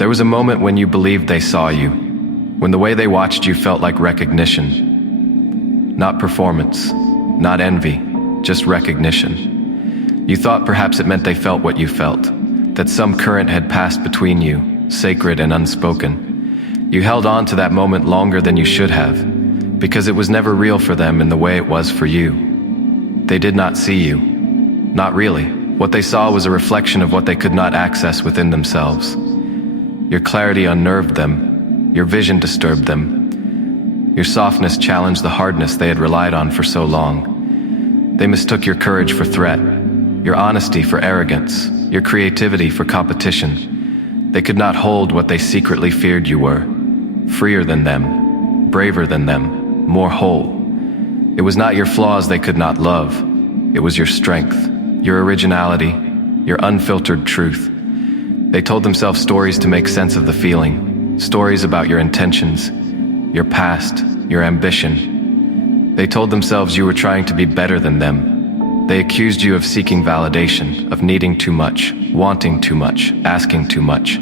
There was a moment when you believed they saw you, when the way they watched you felt like recognition. Not performance, not envy, just recognition. You thought perhaps it meant they felt what you felt, that some current had passed between you, sacred and unspoken. You held on to that moment longer than you should have, because it was never real for them in the way it was for you. They did not see you. Not really. What they saw was a reflection of what they could not access within themselves. Your clarity unnerved them. Your vision disturbed them. Your softness challenged the hardness they had relied on for so long. They mistook your courage for threat, your honesty for arrogance, your creativity for competition. They could not hold what they secretly feared you were. Freer than them, braver than them, more whole. It was not your flaws they could not love. It was your strength, your originality, your unfiltered truth. They told themselves stories to make sense of the feeling, stories about your intentions, your past, your ambition. They told themselves you were trying to be better than them. They accused you of seeking validation, of needing too much, wanting too much, asking too much.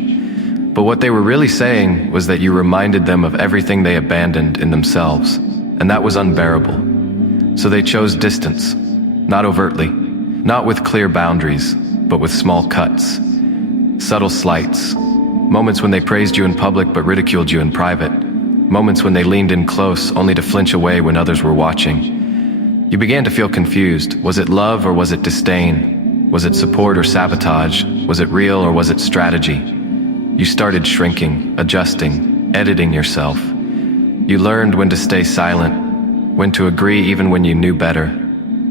But what they were really saying was that you reminded them of everything they abandoned in themselves, and that was unbearable. So they chose distance, not overtly, not with clear boundaries, but with small cuts. Subtle slights, moments when they praised you in public but ridiculed you in private, moments when they leaned in close only to flinch away when others were watching. You began to feel confused. Was it love or was it disdain? Was it support or sabotage? Was it real or was it strategy? You started shrinking, adjusting, editing yourself. You learned when to stay silent, when to agree even when you knew better,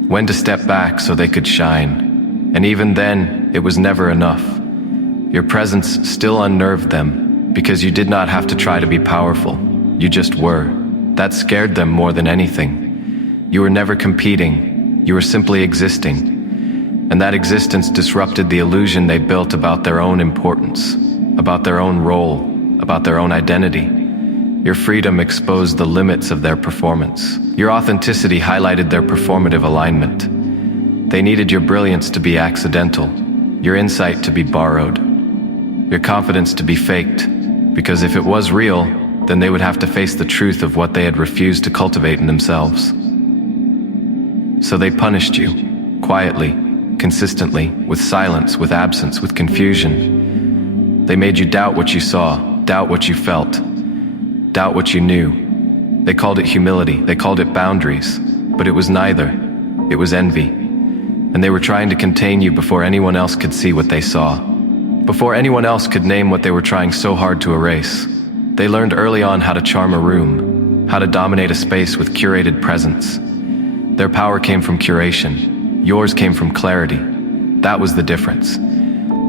when to step back so they could shine. And even then, it was never enough. Your presence still unnerved them because you did not have to try to be powerful. You just were. That scared them more than anything. You were never competing. You were simply existing. And that existence disrupted the illusion they built about their own importance, about their own role, about their own identity. Your freedom exposed the limits of their performance. Your authenticity highlighted their performative alignment. They needed your brilliance to be accidental, your insight to be borrowed, your confidence to be faked, because if it was real, then they would have to face the truth of what they had refused to cultivate in themselves. So they punished you, quietly, consistently, with silence, with absence, with confusion. They made you doubt what you saw, doubt what you felt, doubt what you knew. They called it humility, they called it boundaries, but it was neither. It was envy. And they were trying to contain you before anyone else could see what they saw. Before anyone else could name what they were trying so hard to erase. They learned early on how to charm a room, how to dominate a space with curated presence. Their power came from curation. Yours came from clarity. That was the difference.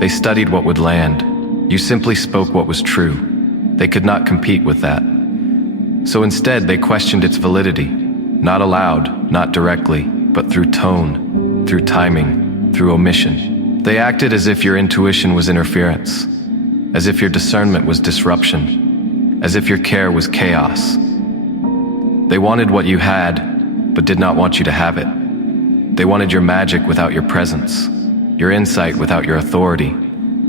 They studied what would land. You simply spoke what was true. They could not compete with that. So instead, they questioned its validity. Not aloud, not directly, but through tone, through timing, through omission. They acted as if your intuition was interference, as if your discernment was disruption, as if your care was chaos. They wanted what you had, but did not want you to have it. They wanted your magic without your presence, your insight without your authority,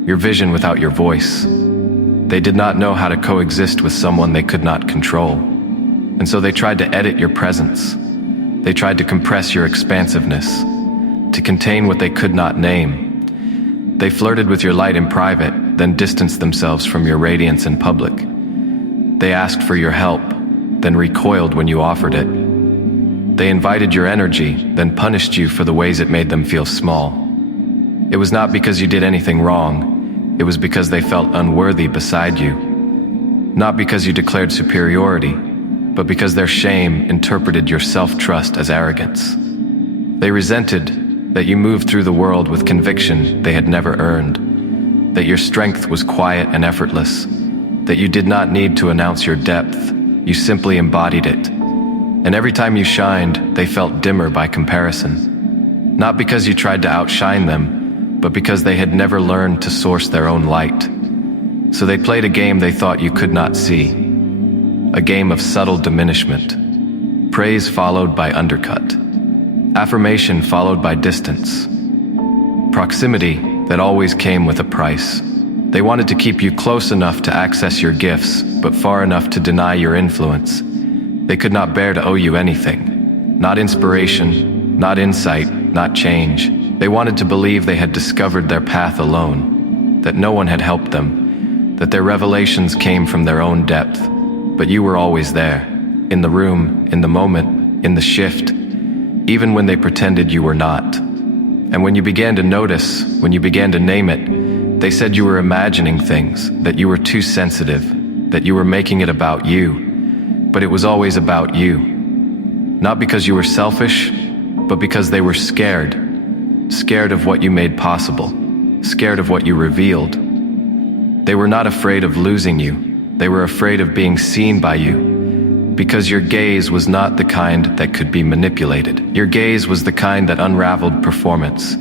your vision without your voice. They did not know how to coexist with someone they could not control. And so they tried to edit your presence. They tried to compress your expansiveness, to contain what they could not name. They flirted with your light in private, then distanced themselves from your radiance in public. They asked for your help, then recoiled when you offered it. They invited your energy, then punished you for the ways it made them feel small. It was not because you did anything wrong. It was because they felt unworthy beside you. Not because you declared superiority, but because their shame interpreted your self-trust as arrogance. They resented that you moved through the world with conviction they had never earned, that your strength was quiet and effortless, that you did not need to announce your depth, you simply embodied it. And every time you shined, they felt dimmer by comparison. Not because you tried to outshine them, but because they had never learned to source their own light. So they played a game they thought you could not see, a game of subtle diminishment, praise followed by undercut, affirmation followed by distance, proximity that always came with a price. They wanted to keep you close enough to access your gifts, but far enough to deny your influence. They could not bear to owe you anything. Not inspiration, not insight, not change. They wanted to believe they had discovered their path alone, that no one had helped them, that their revelations came from their own depth. But you were always there, in the room, in the moment, in the shift, even when they pretended you were not. And when you began to notice, when you began to name it, they said you were imagining things, that you were too sensitive, that you were making it about you. But it was always about you. Not because you were selfish, but because they were scared. Scared of what you made possible. Scared of what you revealed. They were not afraid of losing you. They were afraid of being seen by you. Because your gaze was not the kind that could be manipulated. Your gaze was the kind that unraveled performance,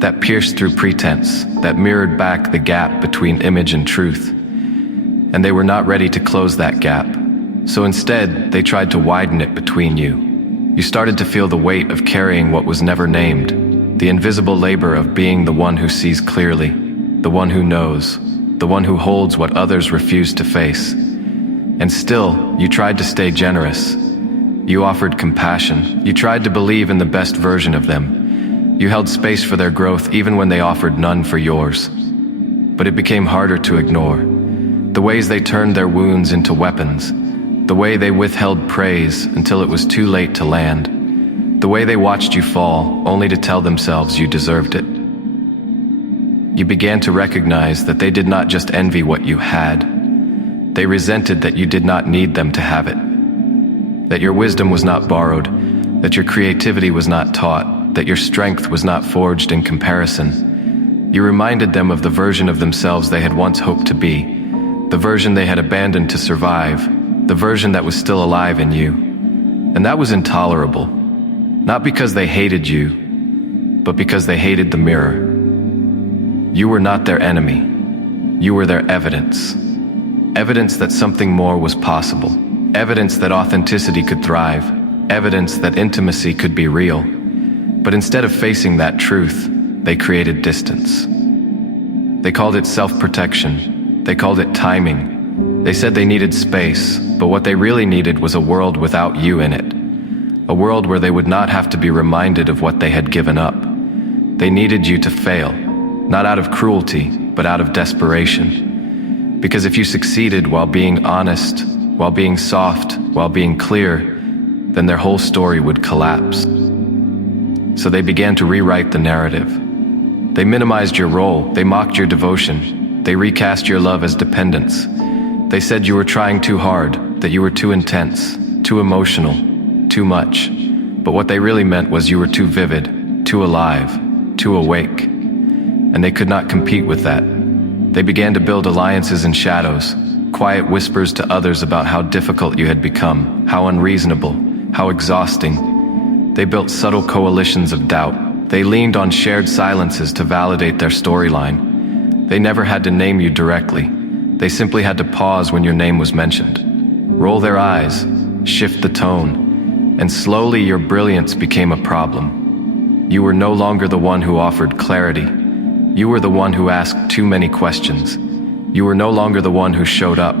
that pierced through pretense, that mirrored back the gap between image and truth. And they were not ready to close that gap. So instead, they tried to widen it between you. You started to feel the weight of carrying what was never named, the invisible labor of being the one who sees clearly, the one who knows, the one who holds what others refuse to face. And still, you tried to stay generous. You offered compassion. You tried to believe in the best version of them. You held space for their growth even when they offered none for yours. But it became harder to ignore. The ways they turned their wounds into weapons. The way they withheld praise until it was too late to land. The way they watched you fall, only to tell themselves you deserved it. You began to recognize that they did not just envy what you had. They resented that you did not need them to have it. That your wisdom was not borrowed, that your creativity was not taught, that your strength was not forged in comparison. You reminded them of the version of themselves they had once hoped to be, the version they had abandoned to survive, the version that was still alive in you. And that was intolerable, not because they hated you, but because they hated the mirror. You were not their enemy. You were their evidence. Evidence that something more was possible. Evidence that authenticity could thrive. Evidence that intimacy could be real. But instead of facing that truth, they created distance. They called it self-protection. They called it timing. They said they needed space, but what they really needed was a world without you in it. A world where they would not have to be reminded of what they had given up. They needed you to fail, not out of cruelty, but out of desperation. Because if you succeeded while being honest, while being soft, while being clear, then their whole story would collapse. So they began to rewrite the narrative. They minimized your role, they mocked your devotion, they recast your love as dependence. They said you were trying too hard, that you were too intense, too emotional, too much. But what they really meant was you were too vivid, too alive, too awake. And they could not compete with that. They began to build alliances in shadows, quiet whispers to others about how difficult you had become, how unreasonable, how exhausting. They built subtle coalitions of doubt. They leaned on shared silences to validate their storyline. They never had to name you directly. They simply had to pause when your name was mentioned. Roll their eyes, shift the tone, and slowly your brilliance became a problem. You were no longer the one who offered clarity. You were the one who asked too many questions. You were no longer the one who showed up.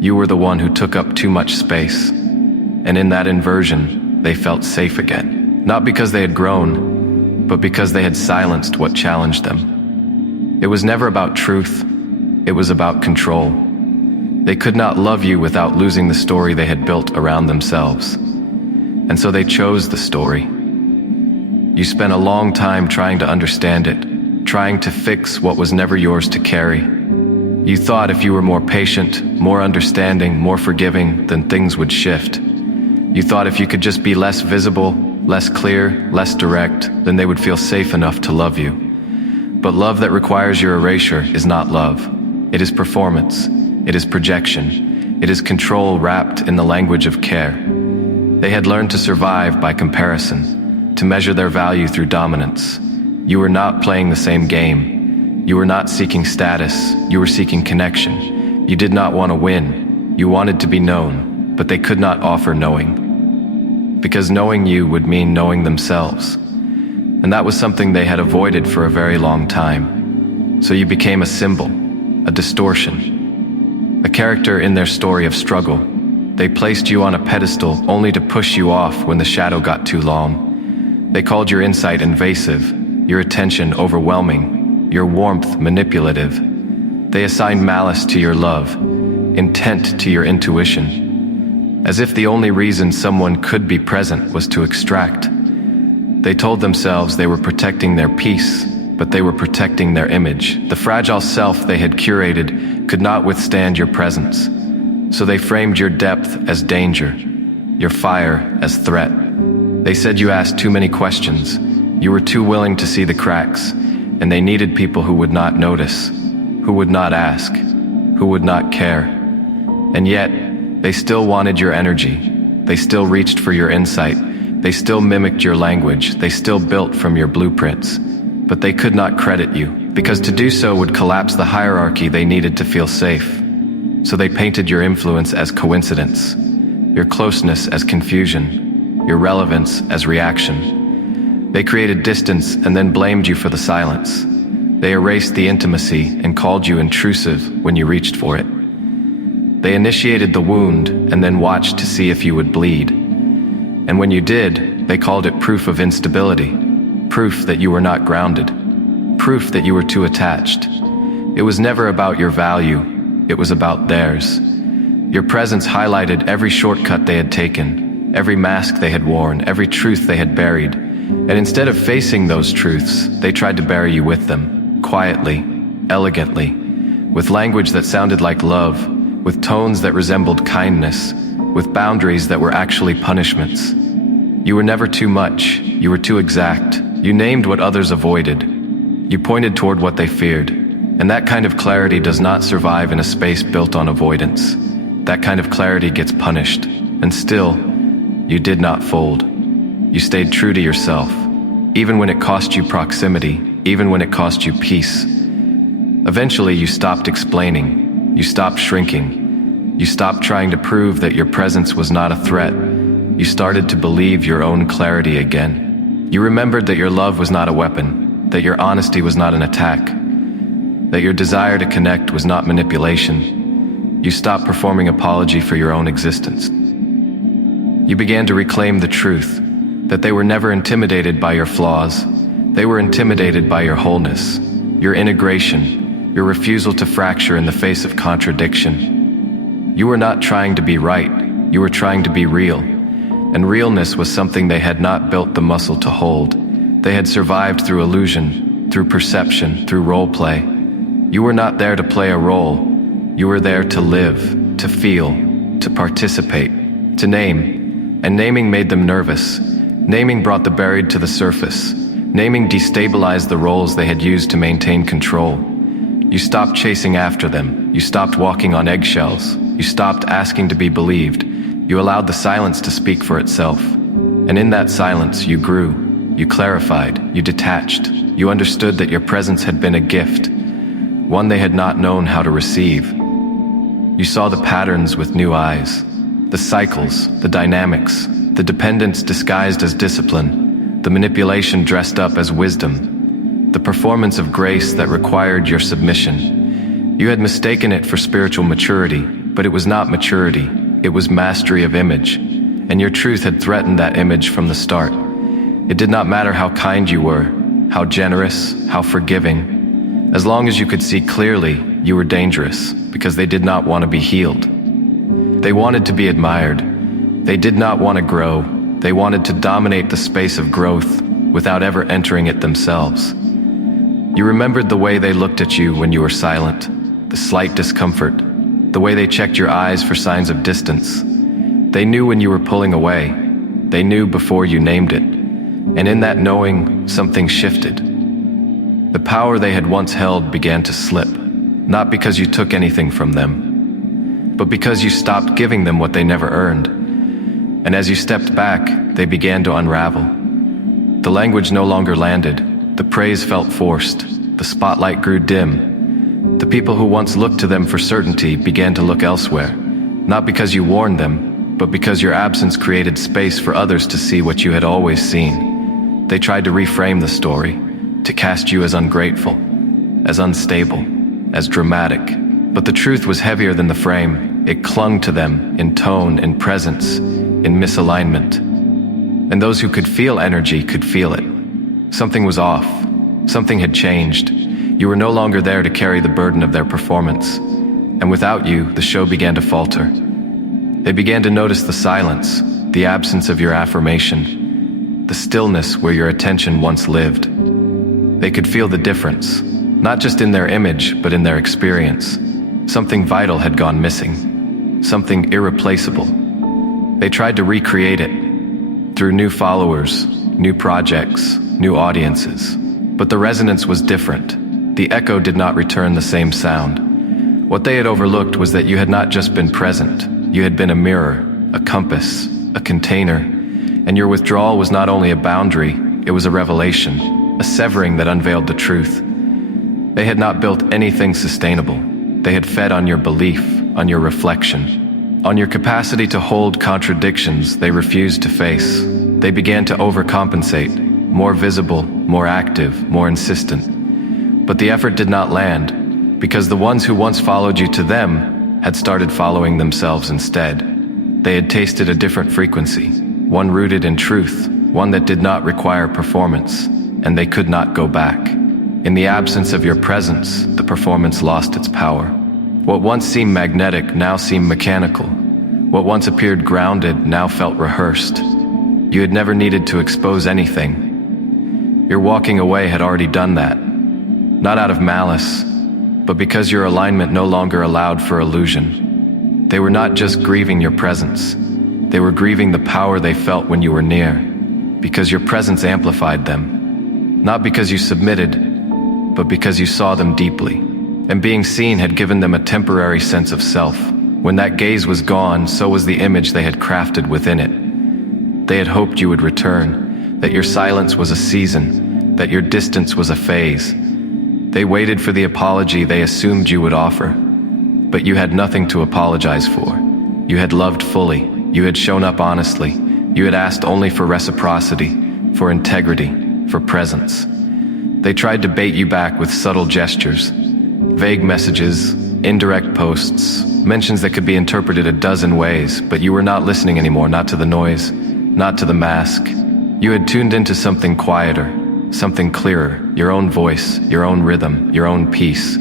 You were the one who took up too much space. And in that inversion, they felt safe again. Not because they had grown, but because they had silenced what challenged them. It was never about truth. It was about control. They could not love you without losing the story they had built around themselves. And so they chose the story. You spent a long time trying to understand it, trying to fix what was never yours to carry. You thought if you were more patient, more understanding, more forgiving, then things would shift. You thought if you could just be less visible, less clear, less direct, then they would feel safe enough to love you. But love that requires your erasure is not love. It is performance. It is projection. It is control wrapped in the language of care. They had learned to survive by comparison, to measure their value through dominance. You were not playing the same game. You were not seeking status. You were seeking connection. You did not want to win. You wanted to be known, but they could not offer knowing. Because knowing you would mean knowing themselves. And that was something they had avoided for a very long time. So you became a symbol. a distortion, a character in their story of struggle. They placed you on a pedestal only to push you off when the shadow got too long. They called your insight invasive, your attention overwhelming, your warmth manipulative. They assigned malice to your love, intent to your intuition, as if the only reason someone could be present was to extract. They told themselves they were protecting their peace, but they were protecting their image. The fragile self they had curated could not withstand your presence. So they framed your depth as danger, your fire as threat. They said you asked too many questions, you were too willing to see the cracks, and they needed people who would not notice, who would not ask, who would not care. And yet, they still wanted your energy. They still reached for your insight. They still mimicked your language. They still built from your blueprints. But they could not credit you, because to do so would collapse the hierarchy they needed to feel safe. So they painted your influence as coincidence, your closeness as confusion, your relevance as reaction. They created distance and then blamed you for the silence. They erased the intimacy and called you intrusive when you reached for it. They initiated the wound and then watched to see if you would bleed. And when you did, they called it proof of instability, proof that you were not grounded, proof that you were too attached. It was never about your value, it was about theirs. Your presence highlighted every shortcut they had taken, every mask they had worn, every truth they had buried. And instead of facing those truths, they tried to bury you with them, quietly, elegantly, with language that sounded like love, with tones that resembled kindness, with boundaries that were actually punishments. You were never too much, you were too exact. You named what others avoided. You pointed toward what they feared. And that kind of clarity does not survive in a space built on avoidance. That kind of clarity gets punished. And still, you did not fold. You stayed true to yourself, even when it cost you proximity, even when it cost you peace. Eventually, you stopped explaining. You stopped shrinking. You stopped trying to prove that your presence was not a threat. You started to believe your own clarity again. You remembered that your love was not a weapon, that your honesty was not an attack, that your desire to connect was not manipulation. You stopped performing apology for your own existence. You began to reclaim the truth, that they were never intimidated by your flaws. They were intimidated by your wholeness, your integration, your refusal to fracture in the face of contradiction. You were not trying to be right, you were trying to be real. And realness was something they had not built the muscle to hold. They had survived through illusion, through perception, through role play. You were not there to play a role. You were there to live, to feel, to participate, to name. And naming made them nervous. Naming brought the buried to the surface. Naming destabilized the roles they had used to maintain control. You stopped chasing after them. You stopped walking on eggshells. You stopped asking to be believed. You allowed the silence to speak for itself. And in that silence, you grew. You clarified. You detached. You understood that your presence had been a gift, one they had not known how to receive. You saw the patterns with new eyes, the cycles, the dynamics, the dependence disguised as discipline, the manipulation dressed up as wisdom, the performance of grace that required your submission. You had mistaken it for spiritual maturity, but it was not maturity. It was mastery of image, and your truth had threatened that image from the start. It did not matter how kind you were, how generous, how forgiving. As long as you could see clearly, you were dangerous, because they did not want to be healed. They wanted to be admired. They did not want to grow. They wanted to dominate the space of growth without ever entering it themselves. You remembered the way they looked at you when you were silent, the slight discomfort, the way they checked your eyes for signs of distance. They knew when you were pulling away. They knew before you named it. And in that knowing, something shifted. The power they had once held began to slip, not because you took anything from them, but because you stopped giving them what they never earned. And as you stepped back, they began to unravel. The language no longer landed. The praise felt forced. The spotlight grew dim. The people who once looked to them for certainty began to look elsewhere, not because you warned them, but because your absence created space for others to see what you had always seen. They tried to reframe the story, to cast you as ungrateful, as unstable, as dramatic. But the truth was heavier than the frame. It clung to them in tone, in presence, in misalignment. And those who could feel energy could feel it. Something was off. Something had changed. You were no longer there to carry the burden of their performance. And without you, the show began to falter. They began to notice the silence, the absence of your affirmation, the stillness where your attention once lived. They could feel the difference, not just in their image, but in their experience. Something vital had gone missing, something irreplaceable. They tried to recreate it through new followers, new projects, new audiences. But the resonance was different. The echo did not return the same sound. What they had overlooked was that you had not just been present, you had been a mirror, a compass, a container, and your withdrawal was not only a boundary, it was a revelation, a severing that unveiled the truth. They had not built anything sustainable. They had fed on your belief, on your reflection, on your capacity to hold contradictions they refused to face. They began to overcompensate, more visible, more active, more insistent. But the effort did not land, because the ones who once followed you to them had started following themselves instead. They had tasted a different frequency, one rooted in truth, one that did not require performance, and they could not go back. In the absence of your presence, the performance lost its power. What once seemed magnetic now seemed mechanical. What once appeared grounded now felt rehearsed. You had never needed to expose anything. Your walking away had already done that. Not out of malice, but because your alignment no longer allowed for illusion. They were not just grieving your presence. They were grieving the power they felt when you were near, because your presence amplified them. Not because you submitted, but because you saw them deeply. And being seen had given them a temporary sense of self. When that gaze was gone, so was the image they had crafted within it. They had hoped you would return, that your silence was a season, that your distance was a phase. They waited for the apology they assumed you would offer. But you had nothing to apologize for. You had loved fully. You had shown up honestly. You had asked only for reciprocity, for integrity, for presence. They tried to bait you back with subtle gestures, vague messages, indirect posts, mentions that could be interpreted a dozen ways, but you were not listening anymore, not to the noise, not to the mask. You had tuned into something quieter, something clearer, your own voice, your own rhythm, your own peace.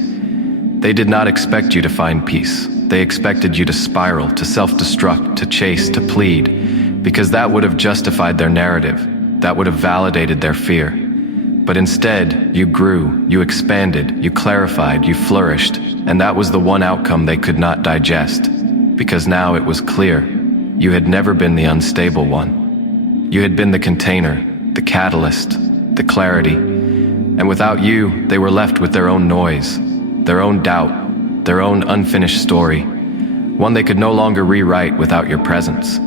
They did not expect you to find peace. They expected you to spiral, to self-destruct, to chase, to plead, because that would have justified their narrative, that would have validated their fear. But instead, you grew, you expanded, you clarified, you flourished, and that was the one outcome they could not digest, because now it was clear. You had never been the unstable one. You had been the container, the catalyst, the clarity, and without you, they were left with their own noise, their own doubt, their own unfinished story, one they could no longer rewrite without your presence.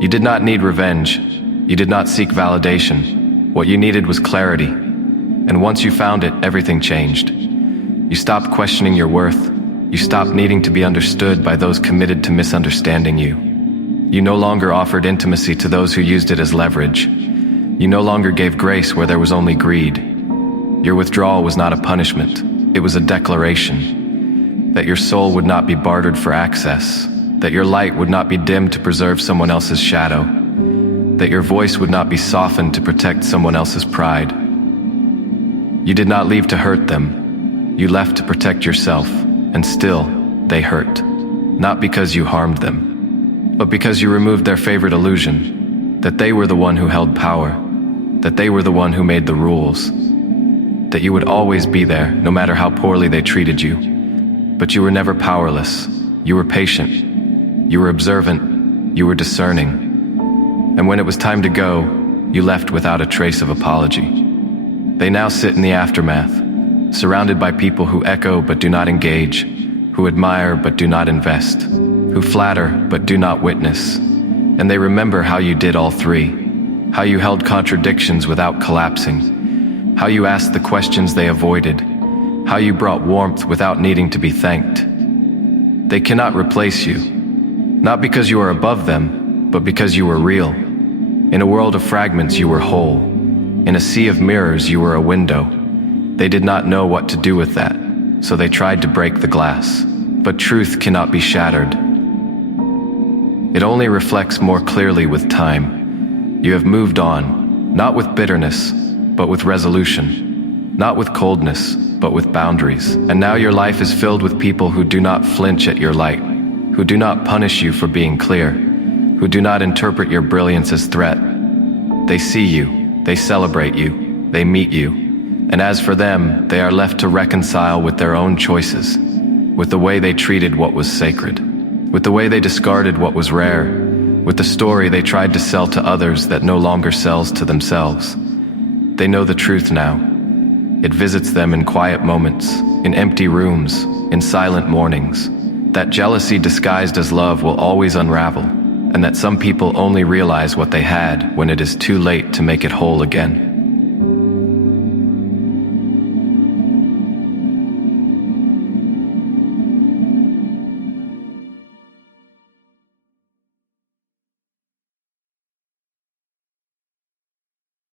You did not need revenge. You did not seek validation. What you needed was clarity, and once you found it, everything changed. You stopped questioning your worth. You stopped needing to be understood by those committed to misunderstanding you. You no longer offered intimacy to those who used it as leverage. You no longer gave grace where there was only greed. Your withdrawal was not a punishment. It was a declaration that your soul would not be bartered for access, that your light would not be dimmed to preserve someone else's shadow, that your voice would not be softened to protect someone else's pride. You did not leave to hurt them. You left to protect yourself, and still, they hurt. Not because you harmed them, but because you removed their favorite illusion, that they were the one who held power, that they were the one who made the rules, that you would always be there, no matter how poorly they treated you. But you were never powerless. You were patient. You were observant. You were discerning. And when it was time to go, you left without a trace of apology. They now sit in the aftermath, surrounded by people who echo but do not engage, who admire but do not invest, who flatter but do not witness. And they remember how you did all three, how you held contradictions without collapsing, how you asked the questions they avoided, how you brought warmth without needing to be thanked. They cannot replace you, not because you are above them, but because you were real. In a world of fragments, you were whole. In a sea of mirrors, you were a window. They did not know what to do with that. so they tried to break the glass. But truth cannot be shattered. It only reflects more clearly with time. You have moved on, not with bitterness, but with resolution. Not with coldness, but with boundaries. And now your life is filled with people who do not flinch at your light, who do not punish you for being clear, who do not interpret your brilliance as threat. They see you, they celebrate you, they meet you. And as for them, they are left to reconcile with their own choices, with the way they treated what was sacred, with the way they discarded what was rare, with the story they tried to sell to others that no longer sells to themselves. They know the truth now. It visits them in quiet moments, in empty rooms, in silent mornings, that jealousy disguised as love will always unravel, and that some people only realize what they had when it is too late to make it whole again.